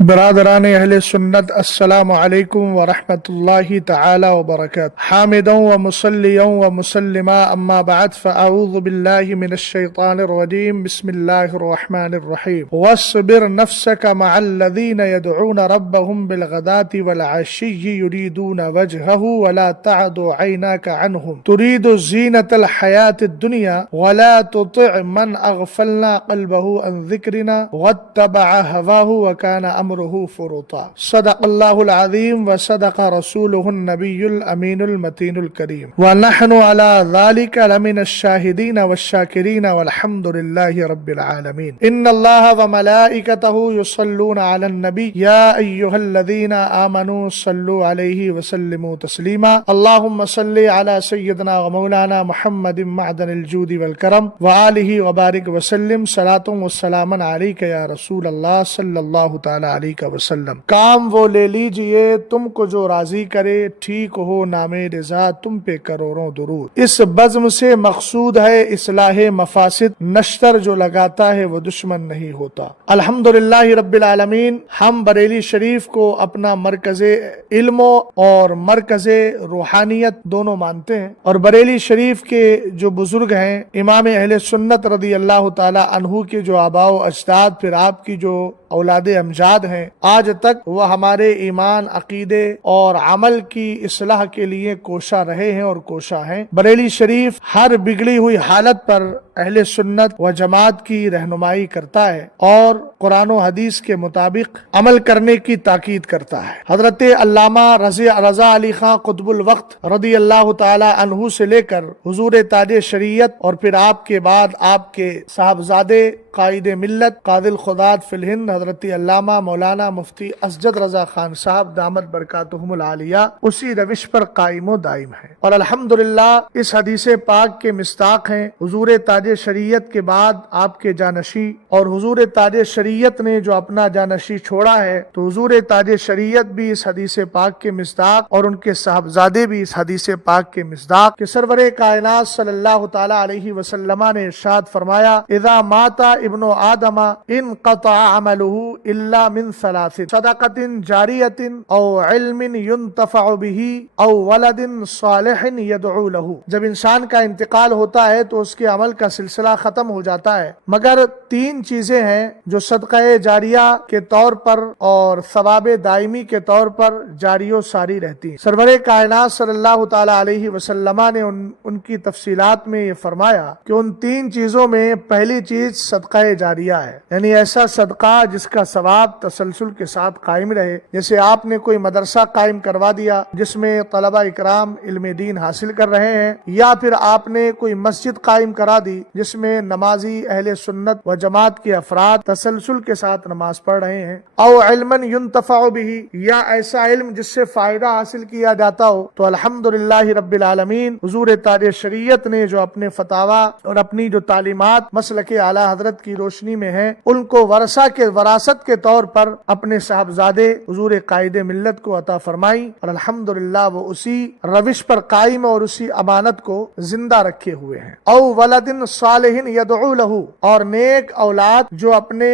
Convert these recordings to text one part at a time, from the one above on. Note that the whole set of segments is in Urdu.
برادران اہل سنت، السلام علیکم ورحمۃ اللہ تعالی وبرکاتہ۔ حامدا ومصلیا ومسلما اما بعد فاعوذ باللہ من الشیطان الرجیم، بسم اللہ الرحمن الرحیم۔ واصبر نفسک مع الذین يدعون ربهم بالغداة والعشی یریدون وجہہ ولا تعد عیناک عنہم ترید زینة الحیاة الدنیا ولا تطع من اغفلنا قلبہ عن ذکرنا واتبع هواه وکان امرہ فرطا۔ صدق اللہ العظیم وصدق رسولہ النبی الامین المتین الکریم، ونحن علی ذلک لمن الشاہدین والشاکرین والحمد للہ رب العالمین۔ ان اللہ وملائکتہ یصلون علی النبی یا ایہا الذین آمنوا صلوا علیہ وسلموا تسلیما۔ اللہم صلی علی سیدنا ومولانا محمد معدن الجود والکرم وآلہ وبارک وسلم، صلاۃ وسلاما علیک یا رسول اللہ صلی اللہ تعالی علیہ وسلم۔ کام وہ لے لیجئے تم کو جو راضی کرے، ٹھیک ہو نام رضا تم پہ کروڑوں درود۔ اس بزم سے مقصود ہے اصلاح مفاسد، نشتر جو لگاتا ہے وہ دشمن نہیں ہوتا۔ الحمدللہ رب العالمین، ہم بریلی شریف کو اپنا مرکز علم اور مرکز روحانیت دونوں مانتے ہیں، اور بریلی شریف کے جو بزرگ ہیں امام اہل سنت رضی اللہ تعالی عنہ کے جو آباء و اجداد، پھر آپ کی جو اولاد امجاد ہیں، آج تک وہ ہمارے ایمان، عقیدے اور عمل کی اصلاح کے لیے کوشاں رہے ہیں اور کوشاں ہیں۔ بریلی شریف ہر بگڑی ہوئی حالت پر اہل سنت و جماعت کی رہنمائی کرتا ہے اور قرآن و حدیث کے مطابق عمل کرنے کی تاکید کرتا ہے۔ حضرت علامہ رضا علی خان قطب الوقت رضی اللہ تعالی عنہ سے لے کر حضور تاج شریعت اور پھر آپ کے بعد آپ کے صاحبزادے قائد ملت قاضی الخدات فی الہند حضرت علامہ مولانا مفتی اسجد رضا خان صاحب دامت برکاتہم العالیہ اسی روش پر قائم و دائم ہے، اور الحمدللہ اس حدیث پاک کے مصداق ہیں۔ حضور تاج شریعت کے بعد آپ کے جانشی، اور حضور تاج شریعت نے جو اپنا جانشی چھوڑا ہے تو حضور تاج شریعت بھی اس حدیث پاک کے مصداق اور ان کے صاحبزادے بھی اس حدیث پاک کے مصداق کہ سرور کائنات صلی اللہ تعالی علیہ وسلم نے ارشاد فرمایا، اذا مات ابن آدم انقطع عمله الا من ثلاث، صدقۃ جاریۃ او علم ينتفع به او ولد صالح يدعو له۔ جب انسان کا انتقال ہوتا ہے تو اس کے عمل کا سلسلہ ختم ہو جاتا ہے، مگر تین چیزیں ہیں جو صدقہ جاریہ کے طور پر اور ثواب دائمی کے طور پر جاری و ساری رہتی ہیں۔ سرور کائنات صلی اللہ تعالی علیہ وسلم نے ان کی تفصیلات میں یہ فرمایا کہ ان تین چیزوں میں پہلی چیز صدقہ جاریہ ہے، یعنی ایسا صدقہ جس کا ثواب تسلسل کے ساتھ قائم رہے۔ جیسے آپ نے کوئی مدرسہ قائم کروا دیا جس میں طلبہ اکرام علم دین حاصل کر رہے ہیں، یا پھر آپ نے کوئی مسجد قائم کرا دی جس میں نمازی اہل سنت و جماعت کے افراد تسلسل کے ساتھ نماز پڑھ رہے ہیں، او علما ينتفع به، یا ایسا علم جس سے فائدہ حاصل کیا جاتا ہو، تو الحمدللہ رب العالمین حضور تاج شریعت نے جو اپنے فتاوی اور اپنی جو تعلیمات مسلک اعلی حضرت کی روشنی میں ہیں ان کو ورثہ کے وراثت کے طور پر اپنے صاحبزادے حضور قائد ملت کو عطا فرمائی، اور الحمدللہ وہ اسی روش پر قائم اور اسی امانت کو زندہ رکھے ہوئے ہیں۔ او ولد صالح يدعو له، اور نیک اولاد جو اپنے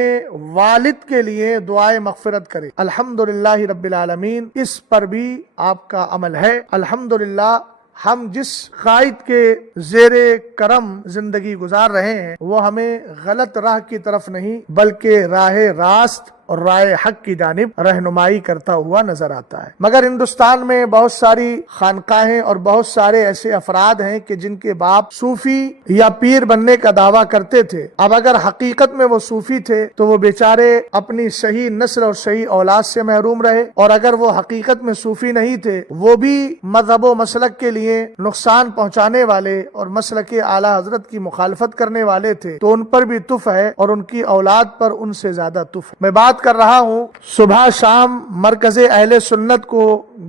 والد کے لیے دعائے مغفرت کرے۔ الحمدللہ رب العالمین اس پر بھی آپ کا عمل ہے۔ الحمدللہ ہم جس قائد کے زیر کرم زندگی گزار رہے ہیں وہ ہمیں غلط راہ کی طرف نہیں بلکہ راہ راست اور رائے حق کی جانب رہنمائی کرتا ہوا نظر آتا ہے۔ مگر ہندوستان میں بہت ساری خانقاہیں اور بہت سارے ایسے افراد ہیں کہ جن کے باپ صوفی یا پیر بننے کا دعویٰ کرتے تھے، اب اگر حقیقت میں وہ صوفی تھے تو وہ بیچارے اپنی صحیح نسل اور صحیح اولاد سے محروم رہے، اور اگر وہ حقیقت میں صوفی نہیں تھے وہ بھی مذہب و مسلک کے لیے نقصان پہنچانے والے اور مسلک اعلی حضرت کی مخالفت کرنے والے تھے، تو ان پر بھی تف ہے اور ان کی اولاد پر ان سے زیادہ تف ہے۔ میں بات کر رہا ہوں صبح شام مرکز اہل سنت کو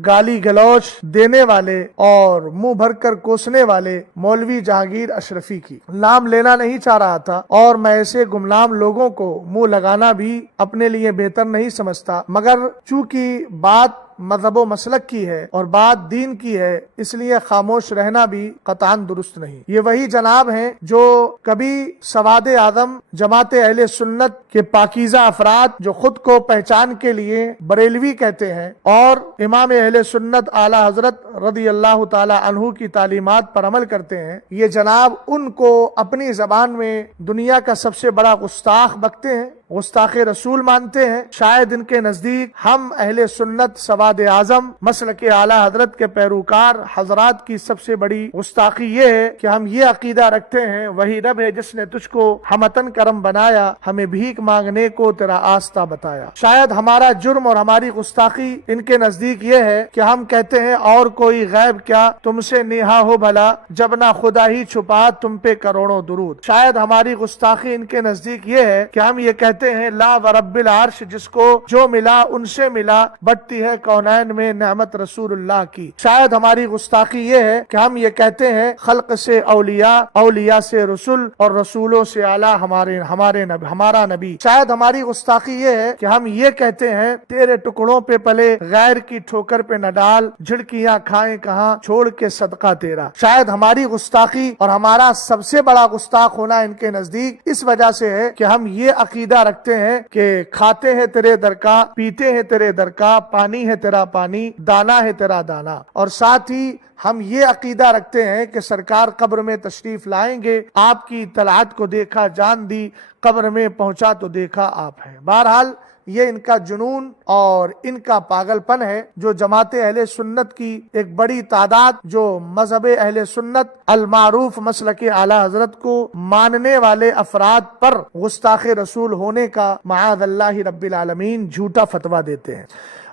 گالی گلوچ دینے والے اور منہ بھر کر کوسنے والے مولوی جہانگیر اشرفی کی۔ نام لینا نہیں چاہ رہا تھا اور میں ایسے گمنام لوگوں کو منہ لگانا بھی اپنے لیے بہتر نہیں سمجھتا، مگر چونکہ بات مذہب و مسلک کی ہے اور بات دین کی ہے، اس لیے خاموش رہنا بھی قطعاً درست نہیں۔ یہ وہی جناب ہیں جو کبھی سواد اعظم جماعت اہل سنت کے پاکیزہ افراد جو خود کو پہچان کے لیے بریلوی کہتے ہیں اور امام اہل سنت اعلی حضرت رضی اللہ تعالی عنہ کی تعلیمات پر عمل کرتے ہیں، یہ جناب ان کو اپنی زبان میں دنیا کا سب سے بڑا گستاخ بکتے ہیں، گستاخ رسول مانتے ہیں۔ شاید ان کے نزدیک ہم اہل سنت سواد اعظم مسلک اعلی حضرت کے پیروکار حضرات کی سب سے بڑی گستاخی یہ ہے کہ ہم یہ عقیدہ رکھتے ہیں وہی رب ہے جس نے تجھ کو ہمتن کرم بنایا، ہمیں بھیک مانگنے کو تیرا آستہ بتایا۔ شاید ہمارا جرم اور ہماری گستاخی ان کے نزدیک یہ ہے کہ ہم کہتے ہیں اور کوئی غیب کیا تم سے نہا ہو بھلا، جب نہ خدا ہی چھپا تم پہ کروڑوں درود۔ شاید ہماری گستاخی ان کے نزدیک یہ ہے کہ ہم یہ کہتے ہیں لا ورب العرش، جس کو جو ملا ان سے ملا، بٹتی ہے کونین میں نعمت رسول اللہ کی۔ شاید ہماری گستاخی یہ ہے کہ ہم یہ کہتے ہیں خلق سے اولیاء، اولیاء سے رسول اور رسولوں سے اعلیٰ ہمارا نبی۔ شاید ہماری گستاخی یہ ہے کہ ہم یہ کہتے ہیں تیرے ٹکڑوں پہ پلے غیر کی ٹھوکر پہ نہ ڈال، جھڑکیاں کھائیں کہاں چھوڑ کے صدقہ تیرا۔ شاید ہماری گستاخی اور ہمارا سب سے بڑا گستاخ ہونا ان کے نزدیک اس وجہ سے ہے کہ ہم یہ عقیدہ رکھتے ہیں کہ کھاتے ہیں تیرے در کا، پیتے ہیں تیرے در کا، پانی ہے تیرا پانی، دانا ہے تیرا دانا، اور ساتھ ہی ہم یہ عقیدہ رکھتے ہیں کہ سرکار قبر میں تشریف لائیں گے، آپ کی اطلاعات کو دیکھا جان دی، قبر میں پہنچا تو دیکھا آپ ہیں۔ بہرحال یہ ان کا جنون اور ان کا پاگل پن ہے جو جماعت اہل سنت کی ایک بڑی تعداد جو مذہب اہل سنت المعروف مسلک اعلی حضرت کو ماننے والے افراد پر گستاخ رسول ہونے کا معاذ اللہ رب العالمین جھوٹا فتویٰ دیتے ہیں۔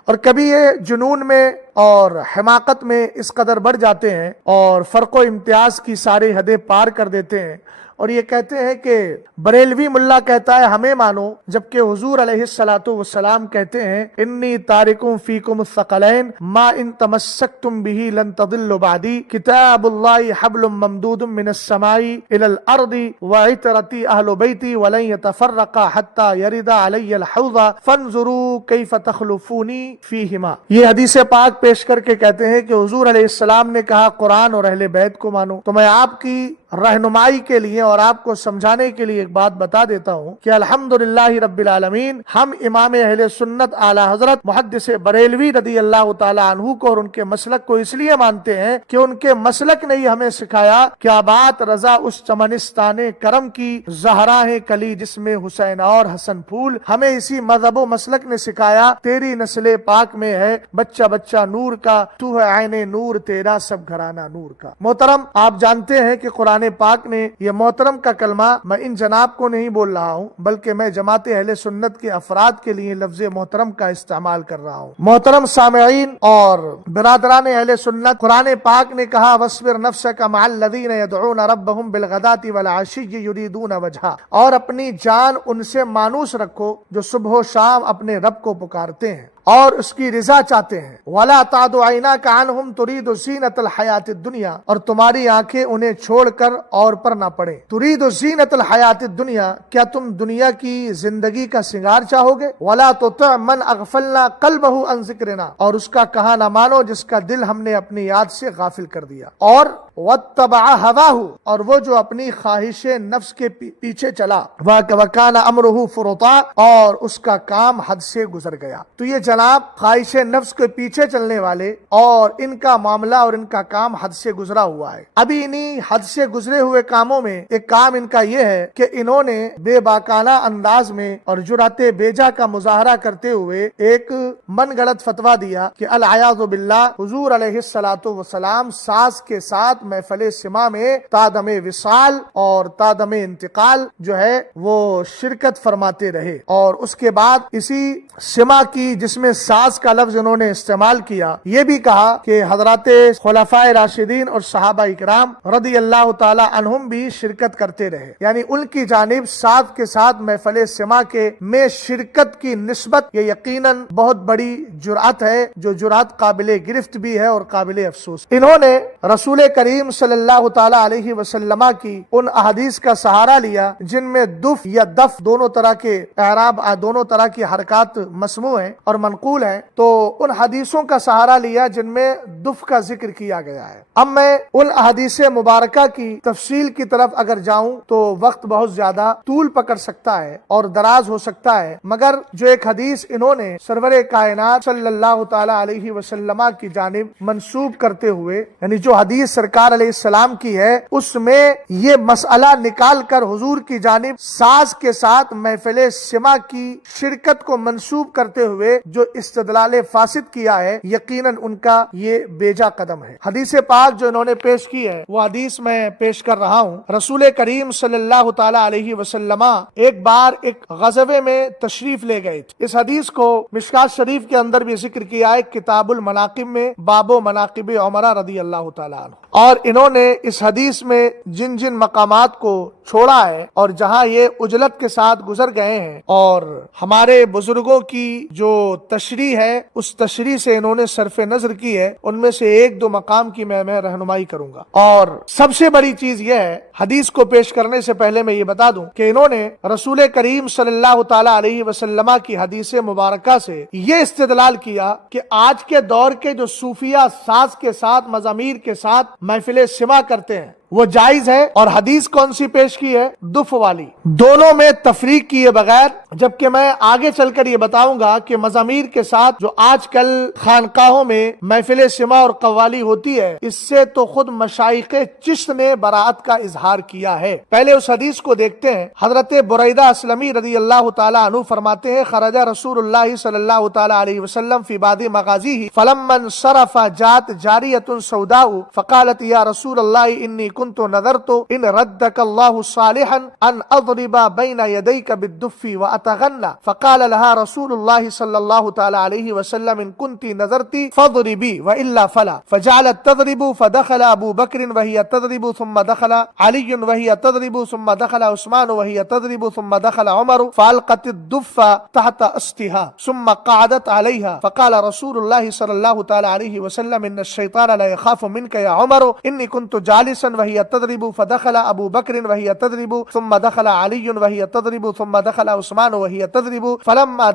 اور کبھی یہ جنون میں اور حماقت میں اس قدر بڑھ جاتے ہیں اور فرق و امتیاز کی ساری حدیں پار کر دیتے ہیں اور یہ کہتے ہیں کہ بریلوی ملا کہتا ہے ہمیں مانو، جبکہ حضور علیہ السلام کہتے ہیں انی تارکم فیکم الثقلین ما ان تمسکتم به لن تضلوا بعدی، کتاب اللہ حبل ممدود من السماء الى الارض وعترتی اہل بیتی ولن یتفرقا حتی یرد علی الحوض فانظروا کیف تخلفونی فیہما۔ یہ حدیث پاک پیش کر کے کہتے ہیں کہ حضور علیہ السلام نے کہا قرآن اور اہل بیت کو مانو، تو میں آپ کی رہنمائی کے لیے اور آپ کو سمجھانے کے لیے ایک بات بتا دیتا ہوں کہ الحمدللہ رب العالمین ہم امام اہل سنت اعلی حضرت محدث بریلوی رضی اللہ تعالی عنہ کو اور ان کے مسلک کو اس لیے مانتے ہیں کہ ان کے مسلک نے ہمیں سکھایا کہ آباد رضا اس چمنستان کرم کی زہرا ہے کلی جس میں حسین اور حسن پھول۔ ہمیں اسی مذہب و مسلک نے سکھایا تیری نسل پاک میں ہے بچہ بچہ نور کا، تو ہے عین نور تیرا سب گھرانہ نور کا۔ محترم آپ جانتے ہیں کہ قرآن پاک نے یہ محترم کا کلمہ میں ان جناب کو نہیں بول رہا ہوں بلکہ میں جماعت اہل سنت کے افراد کے لیے لفظ محترم کا استعمال کر رہا ہوں۔ محترم سامعین اور برادران اہل سنت، قرآن پاک نے کہا وَاصْبِرْ نَفْسَكَ مَعَ الَّذِينَ يَدْعُونَ رَبَّهُمْ بِالْغَدَاةِ وَالْعَشِيِّ يُرِيدُونَ وَجْهَهُ، اور اپنی جان ان سے مانوس رکھو جو صبح و شام اپنے رب کو پکارتے ہیں اور اس کی رضا چاہتے ہیں۔ وَلَا تَعْدُ عَيْنَاكَ عَنْهُمْ تُرِيدُ زِينَةَ الْحَيَاةِ الدُّنْيَا، اور تمہاری آنکھیں انہیں چھوڑ کر اور پر نہ پڑے۔ تُرِيدُ زِينَةَ الْحَيَاةِ الدُّنْيَا، کیا تم دنیا کی زندگی کا سنگار چاہو گے؟ وَلَا تُطِعْ مَنْ أَغْفَلْنَا قَلْبَهُ عَنْ ذِكْرِنَا، اور اس کا کہا نہ مانو جس کا دل ہم نے اپنی یاد سے غافل کر دیا۔ اور وَاتَّبَعَ هَوَاهُ، اور وہ جو اپنی خواہش نفس کے پیچھے چلا، وَكَانَ أَمْرُهُ فُرُطًا، اور اس کا کام حد سے گزر گیا۔ تو یہ جناب خواہش نفس کے پیچھے چلنے والے اور ان کا معاملہ اور ان کا کام حد سے گزرا ہوا ہے۔ ابھی انہی حد سے گزرے ہوئے کاموں میں ایک کام ان کا یہ ہے کہ انہوں نے بے باکانہ انداز میں اور جرأت بیجا کا مظاہرہ کرتے ہوئے ایک من گڑت فتویٰ دیا کہ العیاذ باللہ حضور علیہ السلام ساز کے ساتھ محفل سما میں تادم وصال اور تادم انتقال جو ہے وہ شرکت فرماتے رہے، اور اس کے بعد اسی سما کی جس میں ساز کا لفظ انہوں نے استعمال کیا، یہ بھی کہا کہ حضرات خلفائے راشدین اور صحابہ اکرام رضی اللہ تعالی عنہم بھی شرکت کرتے رہے، یعنی ان کی جانب ساز کے ساتھ محفل سما کے میں شرکت کی نسبت یہ یقیناً بہت بڑی جرأت ہے، جو جرأت قابل گرفت بھی ہے اور قابل افسوس۔ انہوں نے رسول کریم کریم صلی اللہ تعالی علیہ وسلم کی ان احادیث کا سہارا لیا جن میں دف یا دف دونوں طرح کے اعراب دونوں طرح کی حرکات مسموع ہیں اور منقول ہیں، تو ان حدیثوں کا سہارا لیا جن میں دف کا ذکر کیا گیا ہے۔ اب میں ان احادیث مبارکہ کی تفصیل کی طرف اگر جاؤں تو وقت بہت زیادہ طول پکڑ سکتا ہے اور دراز ہو سکتا ہے، مگر جو ایک حدیث انہوں نے سرور کائنات صلی اللہ تعالی علیہ وسلم کی جانب منسوب کرتے ہوئے، یعنی جو حدیث سرکار علیہ السلام کی ہے، اس میں یہ مسئلہ نکال کر حضور کی جانب ساز کے ساتھ محفل سما کی شرکت کو منسوب کرتے ہوئے جو استدلال فاسد کیا ہے، یقیناً ان کا یہ بیجا قدم ہے۔ حدیث پاک جو انہوں نے پیش کی ہے وہ حدیث میں پیش کر رہا ہوں۔ رسول کریم صلی اللہ تعالی علیہ وسلم ایک بار ایک غزوے میں تشریف لے گئے تھے۔ اس حدیث کو مشکات شریف کے اندر بھی ذکر کیا ہے، کتاب المناقب میں، باب مناقب عمر رضی اللہ تعالی عنہ، اور انہوں نے اس حدیث میں جن جن مقامات کو چھوڑا ہے اور جہاں یہ عجلت کے ساتھ گزر گئے ہیں اور ہمارے بزرگوں کی جو تشریح ہے اس تشریح سے انہوں نے صرف نظر کی ہے، ان میں سے ایک دو مقام کی میں رہنمائی کروں گا۔ اور سب سے بڑی چیز یہ ہے، حدیث کو پیش کرنے سے پہلے میں یہ بتا دوں کہ انہوں نے رسول کریم صلی اللہ تعالی علیہ وسلم کی حدیث مبارکہ سے یہ استدلال کیا کہ آج کے دور کے جو صوفیہ ساز کے ساتھ، مزامیر کے ساتھ محفل سما کرتے ہیں وہ جائز ہے، اور حدیث کون سی پیش کی ہے؟ دف والی۔ دونوں میں تفریق کیے بغیر، جبکہ میں آگے چل کر یہ بتاؤں گا کہ مزامیر کے ساتھ جو آج کل خانقاہوں میں محفل سما اور قوالی ہوتی ہے، اس سے تو خود مشائخ چشت نے براءت کا اظہار کیا ہے۔ پہلے اس حدیث کو دیکھتے ہیں۔ حضرت بریدہ اسلمی رضی اللہ تعالی عنہ فرماتے ہیں، خرج رسول اللہ صلی اللہ تعالی علیہ وسلم فی بعض مغازیہ فلما انصرف جاءت جاریۃ سوداء فقالت یا رسول اللہ انی كنت نذرت ان ردك الله صالحا ان اضرب بين يديك بالدف واتغنى فقال لها رسول الله صلى الله تعالى عليه وسلم ان كنت نذرت فاضربي والا فلا فجعلت تضرب فدخل ابو بكر وهي تضرب ثم دخل علي وهي تضرب ثم دخل عثمان وهي تضرب ثم دخل عمر فالقت الدف تحت استها ثم قعدت عليها فقال رسول الله صلى الله تعالى عليه وسلم ان الشيطان لا يخاف منك يا عمر اني كنت جالسا وهي تضرب فدخل ابو بكر وهي تضرب ثم دخل علي وهي تضرب ثم دخل عثمان وهي تضرب فلما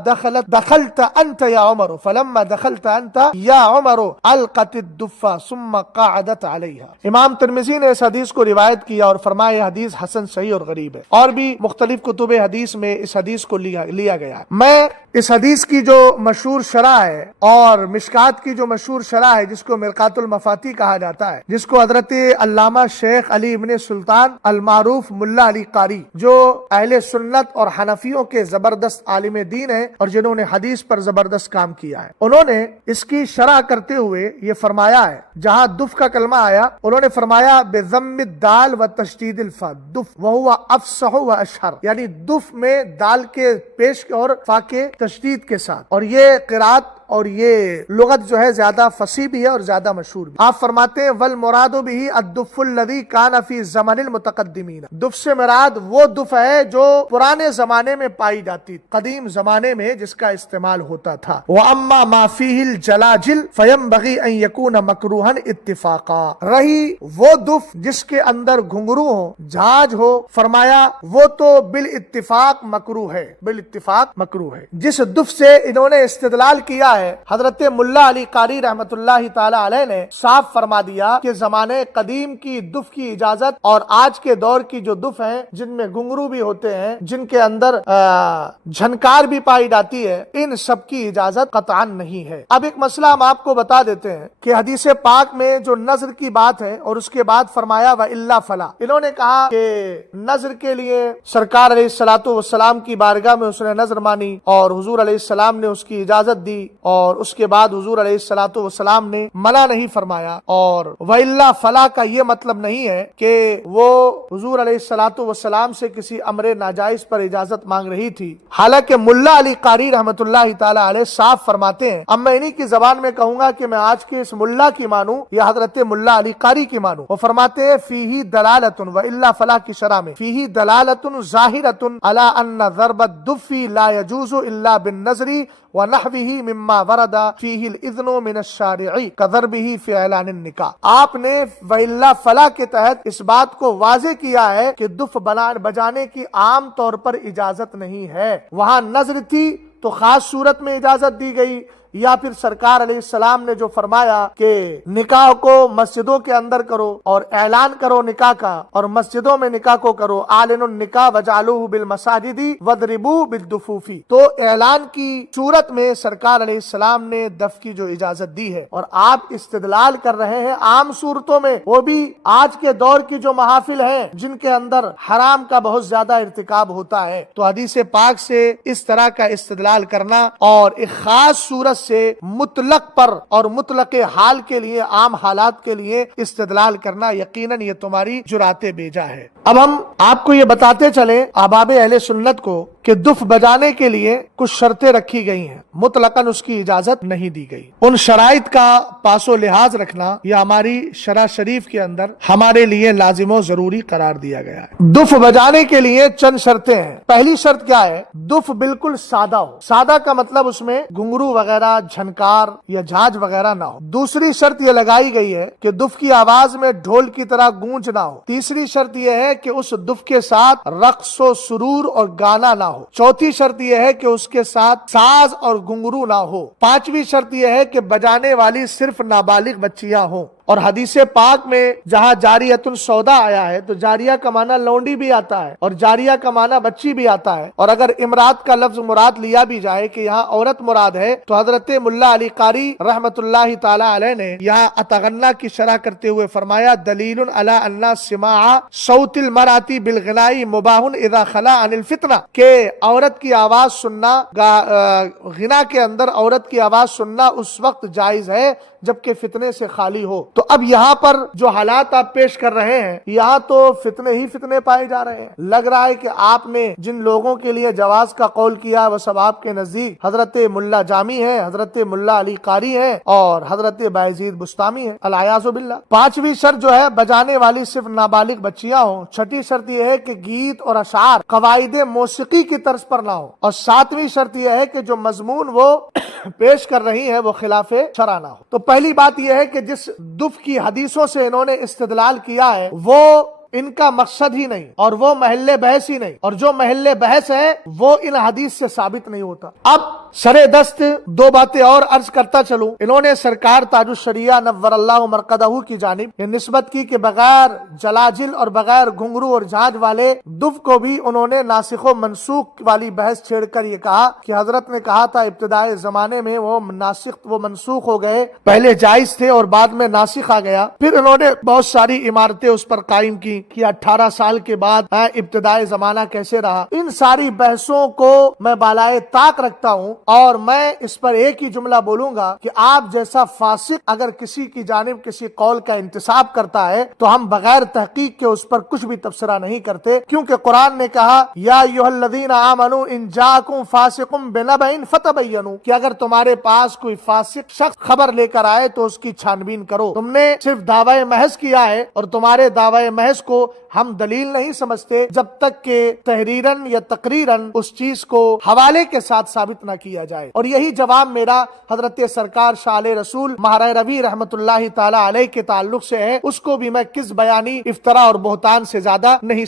دخلت انت يا عمر فلما دخلت انت يا عمر القت الدف ثم قعدت عليها۔ امام ترمذی نے اس حدیث کو روایت کیا اور فرمایا یہ حدیث حسن صحیح اور غریب ہے، اور بھی مختلف کتب حدیث میں اس حدیث کو لیا گیا ہے۔ میں اس حدیث کی جو مشہور شرح ہے اور مشکات کی جو مشہور شرح ہے جس کو مرقات المفاتی کہا جاتا ہے، جس کو حضرت علامہ شیخ علی ابن سلطان المعروف ملا علی قاری، جو اہل سنت اور حنفیوں کے زبردست عالم دین ہیں اور جنہوں نے حدیث پر زبردست کام کیا ہے، انہوں نے اس کی شرح کرتے ہوئے یہ فرمایا ہے، جہاں دف کا کلمہ آیا انہوں نے فرمایا بضم الدال و تشدید الفا دف وہو افصح و اشہر، یعنی دف میں دال کے پیش اور فا کے تشدید کے ساتھ، اور یہ قرات اور یہ لغت جو ہے زیادہ فصیح بھی ہے اور زیادہ مشہور بھی۔ آپ فرماتے ہیں والمراد به الدف الذي كان في زمن المتقدمین، دف سے مراد وہ دف ہے جو پرانے زمانے میں پائی جاتی، قدیم زمانے میں جس کا استعمال ہوتا تھا۔ واما ما فيه الجلاجل فينبغي ان يكون مکروها اتفاقا، رہی وہ دف جس کے اندر گھنگرو ہو، جھاج ہو، فرمایا وہ تو بالاتفاق مکروہ ہے، بالاتفاق مکروہ ہے۔ جس دف سے انہوں نے استدلال کیا ہے، حضرت ملا علی قاری رحمت اللہ تعالی علیہ نے صاف فرما دیا کہ زمانے قدیم کی دف کی اجازت اور آج کے دور کی جو دف ہیں جن میں گھنگرو بھی ہوتے ہیں، جن کے اندر جھنکار بھی پائی جاتی ہے، ان سب کی اجازت قطعا نہیں ہے۔ اب ایک مسئلہ ہم آپ کو بتا دیتے ہیں کہ حدیث پاک میں جو نظر کی بات ہے اور اس کے بعد فرمایا وَإِلَّا فَلَا، انہوں نے کہا کہ نظر کے لیے سرکار علیہ الصلوۃ والسلام کی بارگاہ میں اس نے نظر مانی اور حضور علیہ السلام نے اس کی اجازت دی، اور اس کے بعد حضور علیہ الصلوۃ والسلام نے منع نہیں فرمایا، اور وَإِلَّا فَلَا کا یہ مطلب نہیں ہے کہ وہ حضور علیہ الصلوۃ والسلام سے کسی امر ناجائز پر اجازت مانگ رہی تھی، حالانکہ ملا علی قاری رحمت اللہ تعالی علیہ صاف فرماتے ہیں، اب میں انہی کی زبان میں کہوں گا کہ میں آج کے اس ملا کی مانوں یا حضرت ملا علی قاری کی مانوں، وہ فرماتے ہیں فیہ دلالۃ وَإِلَّا فَلَا کی شرح میں فیہ دلالۃ ظاہرۃ علی ان ضرب الدف لا يجوز الا بالنظر ونحوه مما فما ورد فیہ الاذن من الشارع کضربہ فی اعلان النکاح. آپ نے وإلا فلا کے تحت اس بات کو واضح کیا ہے کہ دف بجانے کی عام طور پر اجازت نہیں ہے. وہاں نظر تھی تو خاص صورت میں اجازت دی گئی، یا پھر سرکار علیہ السلام نے جو فرمایا کہ نکاح کو مسجدوں کے اندر کرو اور اعلان کرو نکاح کا، اور مسجدوں میں نکاح کو کرو، اعلنوا النکاح وجعلوہ بالمساجد واضربوا بالدفوف. تو اعلان کی صورت میں سرکار علیہ السلام نے دف کی جو اجازت دی ہے، اور آپ استدلال کر رہے ہیں عام صورتوں میں، وہ بھی آج کے دور کی جو محافل ہیں جن کے اندر حرام کا بہت زیادہ ارتکاب ہوتا ہے. تو حدیث پاک سے اس طرح کا استدلال کرنا اور ایک خاص صورت سے مطلق پر اور مطلق حال کے لیے، عام حالات کے لیے استدلال کرنا یقیناً یہ تمہاری جرأت بیجا ہے. اب ہم آپ کو یہ بتاتے چلیں احباب اہل سنت کو کہ دف بجانے کے لیے کچھ شرطیں رکھی گئی ہیں، مطلقاً اس کی اجازت نہیں دی گئی. ان شرائط کا پاس و لحاظ رکھنا یہ ہماری شرع شریف کے اندر ہمارے لیے لازم و ضروری قرار دیا گیا ہے. دف بجانے کے لیے چند شرطیں ہیں. پہلی شرط کیا ہے؟ دف بالکل سادہ ہو. سادہ کا مطلب اس میں گھنگرو وغیرہ، جھنکار یا جھاج وغیرہ نہ ہو. دوسری شرط یہ لگائی گئی ہے کہ دف کی آواز میں ڈھول کی طرح گونج نہ ہو. تیسری شرط یہ ہے کہ اس دف کے ساتھ رقص و سرور اور گانا نہ ہو. چوتھی شرط یہ ہے کہ اس کے ساتھ ساز اور گھنگرو نہ ہو. پانچویں شرط یہ ہے کہ بجانے والی صرف نابالغ بچیاں ہوں. اور حدیث پاک میں جہاں جاریۃ السودا آیا ہے تو جاریہ کا معنی لونڈی بھی آتا ہے اور جاریہ کا معنی بچی بھی آتا ہے. اور اگر امرات کا لفظ مراد لیا بھی جائے کہ یہاں عورت مراد ہے تو حضرت ملا علی قاری رحمت اللہ تعالی علیہ نے یہاں اتغنا کی شرح کرتے ہوئے فرمایا دلیل علی ان سماع صوت المرأة بالغناء مباح اذا خلا عن الفتنہ، کہ عورت کی آواز سننا، غنا کے اندر عورت کی آواز سننا اس وقت جائز ہے جبکہ فتنے سے خالی ہو. تو اب یہاں پر جو حالات آپ پیش کر رہے ہیں یہاں تو فتنے ہی فتنے پائے جا رہے ہیں. لگ رہا ہے کہ آپ نے جن لوگوں کے لیے جواز کا قول کیا وہ سب آپ کے نزدیک حضرت ملا جامی ہے، حضرت ملا علی قاری ہے اور حضرت بایزید بستامی ہے، العیاذ باللہ. پانچویں شرط جو ہے بجانے والی صرف نابالغ بچیاں ہوں. چھٹی شرط یہ ہے کہ گیت اور اشعار قواعد موسیقی کی طرز پر نہ ہو. اور ساتویں شرط یہ ہے کہ جو مضمون وہ پیش کر رہی ہے وہ خلاف شرع نہ ہو. تو پہلی بات یہ ہے کہ جس دف کی حدیثوں سے انہوں نے استدلال کیا ہے وہ ان کا مقصد ہی نہیں اور وہ محل بحث ہی نہیں، اور جو محل بحث ہے وہ ان حدیث سے ثابت نہیں ہوتا. اب سر دست دو باتیں اور عرض کرتا چلوں. انہوں نے سرکار تاج الشریعہ نور اللہ مرقدہ کی جانب یہ نسبت کی کہ بغیر جلاجل اور بغیر گھنگرو اور جھاج والے دف کو بھی انہوں نے ناسخ و منسوخ والی بحث چھیڑ کر یہ کہا کہ حضرت نے کہا تھا ابتدائی زمانے میں وہ ناسخ و منسوخ ہو گئے، پہلے جائز تھے اور بعد میں ناسخ آ گیا. پھر انہوں نے بہت ساری عمارتیں اس پر قائم کی کہ 18 سال کے بعد ابتدائی زمانہ کیسے رہا. ان ساری بحثوں کو میں بالائے طاق رکھتا ہوں اور میں اس پر ایک ہی جملہ بولوں گا کہ آپ جیسا فاسق اگر کسی کی جانب کسی قول کا انتساب کرتا ہے تو ہم بغیر تحقیق کے اس پر کچھ بھی تبصرہ نہیں کرتے، کیونکہ قرآن نے کہا یا ایھا الذین آمنوا ان جاءکم فاسق بنبأ فتبینوا، کہ اگر تمہارے پاس کوئی فاسق شخص خبر لے کر آئے تو اس کی چھان بین کرو. تم نے صرف دعوی محض کیا ہے اور تمہارے دعوی محض کو ہم دلیل نہیں سمجھتے جب تک کہ تحریراً یا تقریراً اس چیز کو حوالے کے ساتھ ثابت نہ کیا جائے. اور یہی جواب میرا حضرت سرکار شاہ رسول مہرہ ربی رحمت اللہ تعالی علیہ کے تعلق سے ہے. اس کو بھی میں کس بیانی، افطرا اور بہتان سے زیادہ نہیں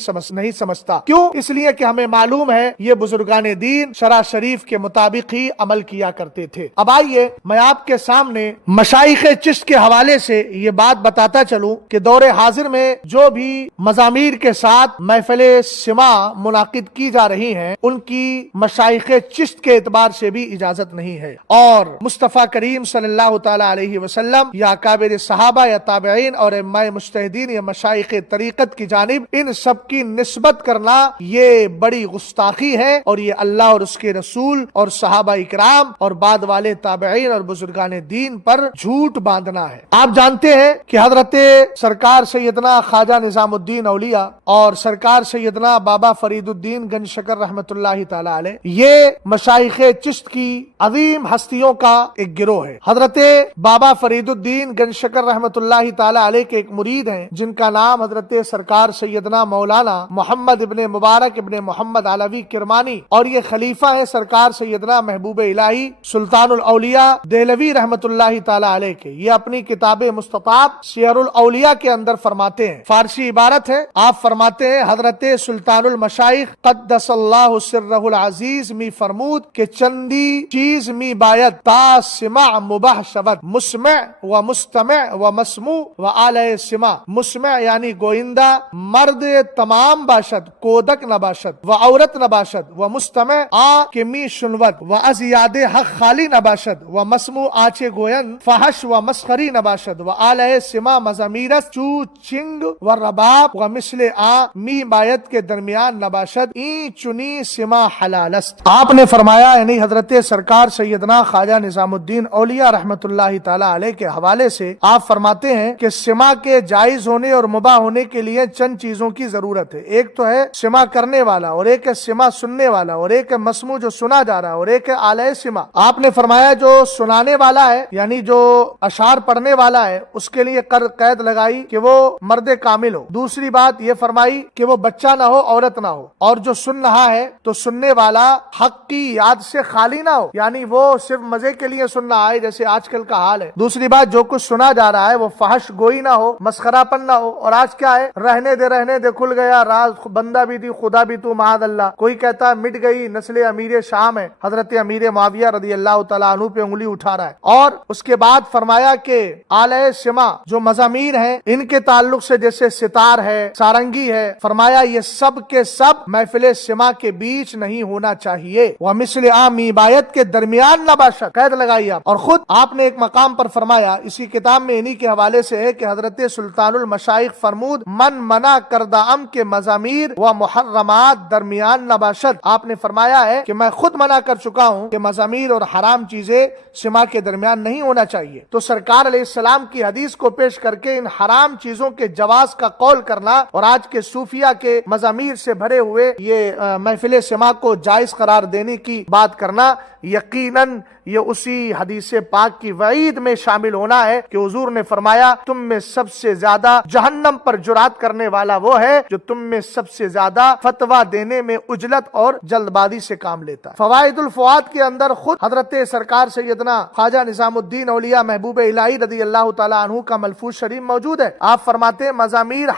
سمجھتا. کیوں؟ اس لیے کہ ہمیں معلوم ہے یہ بزرگان دین شرع شریف کے مطابق ہی عمل کیا کرتے تھے. اب آئیے میں آپ کے سامنے مشائخ چشت کے حوالے سے یہ بات بتاتا چلوں کہ دور حاضر میں جو بھی مضامین کے ساتھ محفل سماع منعقد کی جا رہی ہیں ان کی مشائخ چشت کے اعتبار سے بھی اجازت نہیں ہے. اور مصطفیٰ کریم صلی اللہ تعالی علیہ وسلم یا اکابر صحابہ یا تابعین اور ائمہ مجتہدین یا مشائخ طریقت کی جانب ان سب کی نسبت کرنا یہ بڑی گستاخی ہے، اور یہ اللہ اور اس کے رسول اور صحابہ اکرام اور بعد والے تابعین اور بزرگان دین پر جھوٹ باندھنا ہے. آپ جانتے ہیں کہ حضرت سرکار سیدنا خواجہ نظام الدین اولیاء اور سرکار سیدنا بابا فرید الدین گنج شکر رحمت اللہ تعالی علیہ یہ مشائخ چشت چشت کی عظیم ہستیوں کا ایک گروہ ہے۔ حضرت بابا فرید الدین گنج شکر رحمت اللہ تعالی علیہ کے ایک مرید ہیں جن کا نام حضرت سرکار سیدنا مولانا محمد ابن مبارک ابن محمد علوی کرمانی، اور یہ خلیفہ ہیں سرکار سیدنا محبوب الہی سلطان الاولیاء دہلوی رحمت اللہ تعالی علیہ کے۔ یہ اپنی کتاب مستطاب سیر الاولیاء کے اندر فرماتے ہیں، فارسی عبارت ہے، آپ فرماتے ہیں حضرت سلطان المشائخ قدس اللہ سرہ العزیز می فرمود کہ چندی چیز می باید تا سمع مباح شود، مسمع و مستمع و مسموع و آلہ سمع۔ مسمع یعنی گوئندہ مرد تمام باشد، کودک نباشد، و عورت نباشد، و مستمع آ کہ می شنود، و از یاد حق خالی نباشد، و مسموع آچے گویند فحش و مسخری نباشد، و آلہ سمع مزامیرس چو چنگ و رباب و مثل آ می باید کے درمیان نباشد، این چنی سمع حلال است۔ آپ نے فرمایا، یعنی حضرت سرکار سیدنا خواجہ نظام الدین اولیاء رحمت اللہ تعالی علیہ کے حوالے سے آپ فرماتے ہیں کہ سماع کے جائز ہونے اور مباح ہونے کے لیے چند چیزوں کی ضرورت ہے۔ ایک تو ہے سماع کرنے والا، اور ایک ہے سماع سننے والا، اور ایک ہے مسموع جو سنا جا رہا ہے، اور ایک ہے آلہ سماع۔ آپ نے فرمایا جو سنانے والا ہے یعنی جو اشعار پڑھنے والا ہے اس کے لیے قید لگائی کہ وہ مرد کامل ہو۔ دوسری بات یہ فرمائی کہ وہ بچہ نہ ہو، عورت نہ ہو، اور جو سن رہا ہے تو سننے والا حق کی یاد سے خالی نہ ہو، یعنی وہ صرف مزے کے لیے سن رہا ہے جیسے آج کل کا حال ہے۔ دوسری بات جو کچھ سنا جا رہا ہے وہ فحش گوئی نہ ہو، مسخرہ پن نہ ہو، اور آج کیا ہے، رہنے دے کھل گیا راز، بندہ بھی تھی خدا بھی تو معاذ اللہ، کوئی کہتا ہے مٹ گئی نسل امیر شام ہے، حضرت امیر معاویہ رضی اللہ تعالیٰ عنہ پہ انگلی اٹھا رہا ہے۔ اور اس کے بعد فرمایا کہ آلہ سماع جو مزامیر ہیں ان کے تعلق سے جیسے ستار ہے، سارنگی ہے، فرمایا یہ سب کے سب محفل سماع کے بیچ نہیں ہونا چاہیے، ومثل عامی بایت کے درمیان نہ باشد، قید لگائی آپ۔ اور خود آپ نے ایک مقام پر فرمایا، اسی کتاب میں انہی کے حوالے سے ہے کہ حضرت سلطان المشائخ فرمود من منع کردہ ام کے مزامیر و محرمات درمیان نہ باشد۔ آپ نے فرمایا ہے کہ میں خود منع کر چکا ہوں کہ مزامیر اور حرام چیزیں سماع کے درمیان نہیں ہونا چاہیے۔ تو سرکار علیہ السلام کی حدیث کو پیش کر کے ان حرام چیزوں کے جواز کا قول کرنا اور آج کے صوفیہ کے مزامیر سے بھرے ہوئے یہ محفل سماع کو جائز قرار دینے کی بات کرنا، یقیناً یہ اسی حدیث پاک کی وعید میں شامل ہونا ہے کہ حضور نے فرمایا تم میں سب سے زیادہ جہنم پر جرات کرنے والا وہ ہے جو تم میں سب سے زیادہ فتویٰ دینے میں عجلت اور جلد بازی سے کام لیتا ہے۔ فوائد الفؤاد کے اندر خود حضرت سرکار سیدنا خواجہ نظام الدین اولیاء محبوب الہی رضی اللہ تعالیٰ عنہ کا ملفوظ شریف موجود ہے۔ آپ فرماتے ہیں مزامیر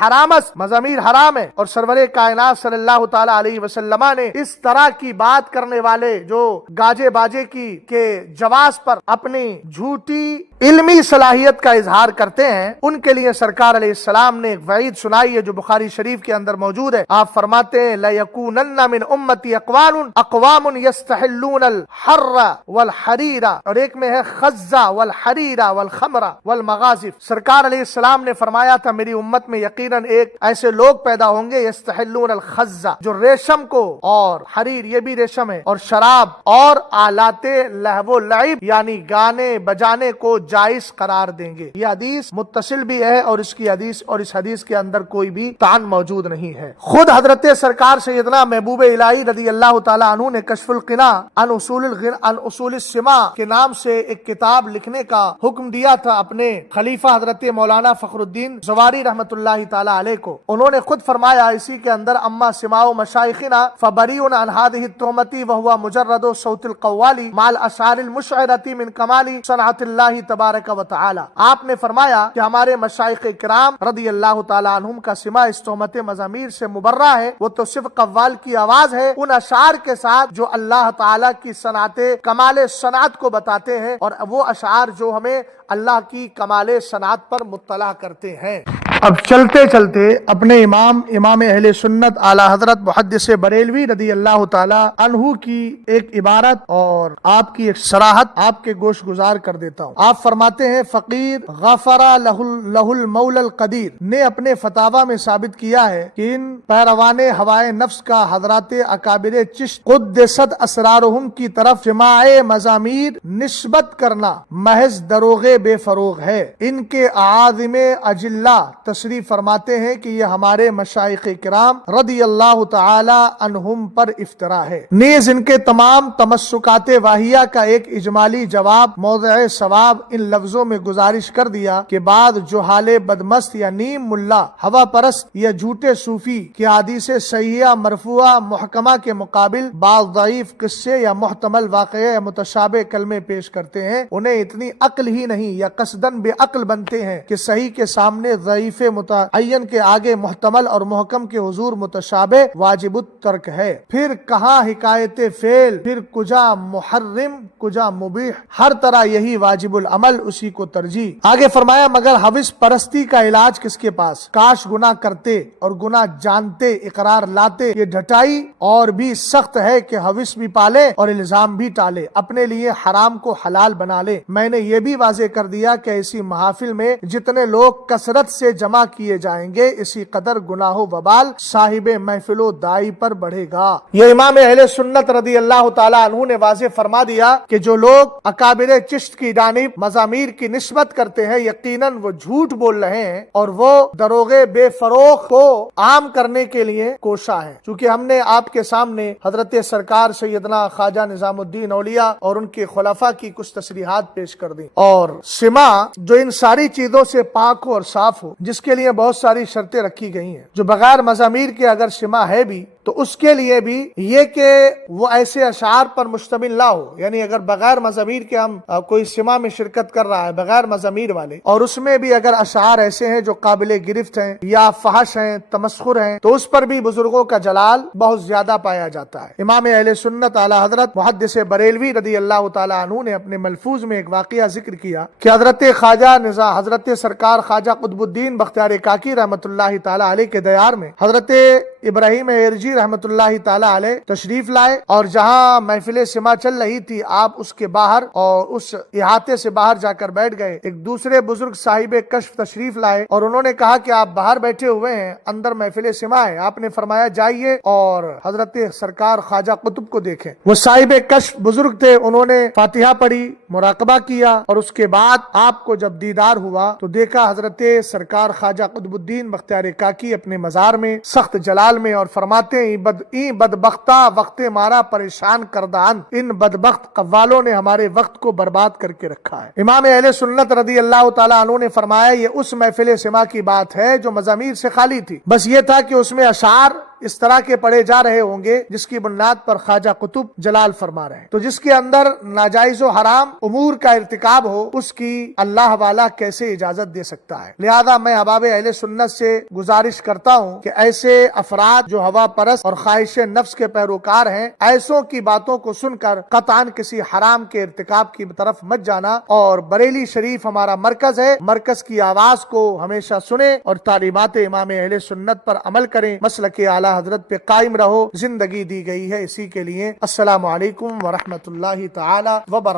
مزامیر حرام ہے، اور سرور کائنات صلی اللہ تعالیٰ علیہ وسلم نے اس طرح کی بات کرنے والے جو گاجے باجے کی کے جواز پر اپنی جھوٹی علمی صلاحیت کا اظہار کرتے ہیں، ان کے لیے سرکار علیہ السلام نے ایک وعید سنائی ہے جو بخاری شریف کے اندر موجود ہے۔ آپ فرماتے ہیں لَيَكُونَنَّ مِنْ أُمَّتِي أَقْوَامٌ يَسْتَحِلُّونَ الْحَرَّ وَالْحَرِيرَ، اور ایک میں ہے خَزَّ وَالْحَرِيرَ وَالْخَمْرَ وَالْمَغَازِف۔ سرکار علیہ السلام نے فرمایا تھا میری امت میں یقیناً ایک ایسے لوگ پیدا ہوں گے يَسْتَحِلُّونَ الْخَزَّ جو ریشم کو، اور حریر یہ بھی ریشم ہے، اور شراب اور آلات لہو و لعب یعنی گانے بجانے کو جائز قرار دیں گے۔ یہ حدیث متصل بھی ہے اور اس کی حدیث اور اس حدیث کے اندر کوئی بھی طعن موجود نہیں ہے۔ خود حضرت سرکار سیدنا محبوب الہی رضی اللہ تعالیٰ عنہ نے کشف القناع عن اصول السماع کے نام سے ایک کتاب لکھنے کا حکم دیا تھا اپنے خلیفہ حضرت مولانا فخر الدین زواری رحمت اللہ تعالیٰ علیہ کو۔ انہوں نے خود فرمایا اسی کے اندر اما سماع مشائخنا فبریء عن هذه التهمة وهو مجرد صوت القوال مع الاشعار المشعرة من کمال صنعت اللہ تبارک و تعالی۔ آپ نے فرمایا کہ ہمارے مشائخ کرام رضی اللہ تعالیٰ عنہم کا سماع اس تہمت مزامیر سے مبرہ ہے، وہ تو صرف قوال کی آواز ہے ان اشعار کے ساتھ جو اللہ تعالیٰ کی صنعت کمال صنعت کو بتاتے ہیں، اور وہ اشعار جو ہمیں اللہ کی کمال صنعت پر مطلع کرتے ہیں۔ اب چلتے چلتے اپنے امام اہل سنت اعلی حضرت محدث بریلوی رضی اللہ تعالی عنہ کی ایک عبارت اور آپ کی ایک صراحت آپ کے گوش گزار کر دیتا ہوں۔ آپ فرماتے ہیں فقیر غفر لہ المولا القدیر نے اپنے فتاوی میں ثابت کیا ہے کہ ان پیروان ہوائے نفس کا حضرات اکابر چشت قدست اسرارہم کی طرف سماع مزامیر نسبت کرنا محض دروغ بے فروغ ہے۔ ان کے اعاظم اجلہ تشریف فرماتے ہیں کہ یہ ہمارے مشائخ کرام رضی اللہ تعالی عنہم پر افطرا ہے۔ نیز ان کے تمام تمسکات واہیہ کا ایک اجمالی جواب موضع ثواب ان لفظوں میں گزارش کر دیا کہ بعد جہال بدمست یا نیم ملا ہوا پرست یا جھوٹے صوفی کی حدیث صحیحہ مرفوعہ محکمہ کے مقابل بعض ضعیف قصے یا محتمل واقعے یا متشابہ کلمے پیش کرتے ہیں، انہیں اتنی عقل ہی نہیں یا قصدن بے عقل بنتے ہیں کہ صحیح کے سامنے ضعیف متعین کے آگے محتمل اور محکم کے حضور متشابہ واجب الترک ہے۔ پھر کہاں حکایت فعل، پھر کجا محرم کجا مبیح، ہر طرح یہی واجب العمل، اسی کو ترجیح۔ آگے فرمایا مگر حوث پرستی کا علاج کس کے پاس؟ کاش گناہ کرتے اور گناہ جانتے اقرار لاتے، یہ ڈھٹائی اور بھی سخت ہے کہ حوث بھی پالے اور الزام بھی ٹالے، اپنے لیے حرام کو حلال بنا لے۔ میں نے یہ بھی واضح کر دیا کہ ایسی محافل میں جتنے لوگ کثرت سے جمع کیے جائیں گے اسی قدر گناہ و وبال صاحب محفل و دائی پر بڑھے گا۔ یہ امام اہل سنت رضی اللہ تعالی عنہ نے واضح فرما دیا کہ جو لوگ اکابر چشت کی جانب مزامیر کی نسبت کرتے ہیں یقیناً وہ جھوٹ بول رہے ہیں اور وہ دروغ بے فروغ کو عام کرنے کے لیے کوشاں ہیں۔ چونکہ ہم نے آپ کے سامنے حضرت سرکار سیدنا خواجہ نظام الدین اولیاء اور ان کے خلفاء کی کچھ تصریحات پیش کر دی، اور سما جو ان ساری چیزوں سے پاک ہو اور صاف ہو، جس کے لیے بہت ساری شرطیں رکھی گئی ہیں، جو بغیر مزامیر کے اگر سما ہے بھی تو اس کے لیے بھی یہ کہ وہ ایسے اشعار پر مشتمل نہ ہو، یعنی اگر بغیر مزامیر کے ہم کوئی سما میں شرکت کر رہا ہے بغیر مزامیر والے، اور اس میں بھی اگر اشعار ایسے ہیں جو قابل گرفت ہیں یا فحش ہیں تمسخر ہیں، تو اس پر بھی بزرگوں کا جلال بہت زیادہ پایا جاتا ہے۔ امام اہل سنت اعلی حضرت محدث بریلوی رضی اللہ تعالی عنہ نے اپنے ملفوظ میں ایک واقعہ ذکر کیا کہ حضرت سرکار خواجہ قطب الدین بختیار کاکی رحمۃ اللہ تعالی علیہ کے دیار میں حضرت ابراہیم ارجی رحمۃ اللہ تعالی علیہ تشریف لائے، اور جہاں محفل سما چل رہی تھی آپ اس کے باہر اور اس احاطے سے باہر جا کر بیٹھ گئے۔ ایک دوسرے بزرگ صاحب کشف تشریف لائے اور انہوں نے کہا کہ آپ باہر بیٹھے ہوئے ہیں، اندر محفل سما ہے۔ آپ نے فرمایا جائیے اور حضرت سرکار خواجہ قطب کو دیکھیں۔ وہ صاحب کشف بزرگ تھے، انہوں نے فاتحہ پڑھی، مراقبہ کیا، اور اس کے بعد آپ کو جب دیدار ہوا تو دیکھا حضرت سرکار خواجہ قطب الدین بختیار کاکی اپنے مزار میں سخت جلال میں، اور فرماتے ہیں این بدبختہ وقت مارا پریشان کردان، ان بدبخت قوالوں نے ہمارے وقت کو برباد کر کے رکھا ہے۔ امام اہل سنت رضی اللہ تعالی عنہ نے فرمایا یہ اس محفل سما کی بات ہے جو مزامیر سے خالی تھی، بس یہ تھا کہ اس میں اشعار اس طرح کے پڑھے جا رہے ہوں گے جس کی بنیاد پر خواجہ قطب جلال فرما رہے ہیں، تو جس کے اندر ناجائز و حرام امور کا ارتکاب ہو اس کی اللہ والا کیسے اجازت دے سکتا ہے؟ لہذا میں احباب اہل سنت سے گزارش کرتا ہوں کہ ایسے افراد جو ہوا پرست اور خواہش نفس کے پیروکار ہیں، ایسوں کی باتوں کو سن کر قطعاً کسی حرام کے ارتکاب کی طرف مت جانا، اور بریلی شریف ہمارا مرکز ہے، مرکز کی آواز کو ہمیشہ سنیں اور تعلیمات امام اہل سنت پر عمل کریں، مسلک اعلیٰ حضرت پہ قائم رہو، زندگی دی گئی ہے اسی کے لیے۔ السلام علیکم ورحمۃ اللہ تعالی وبرکاتہ۔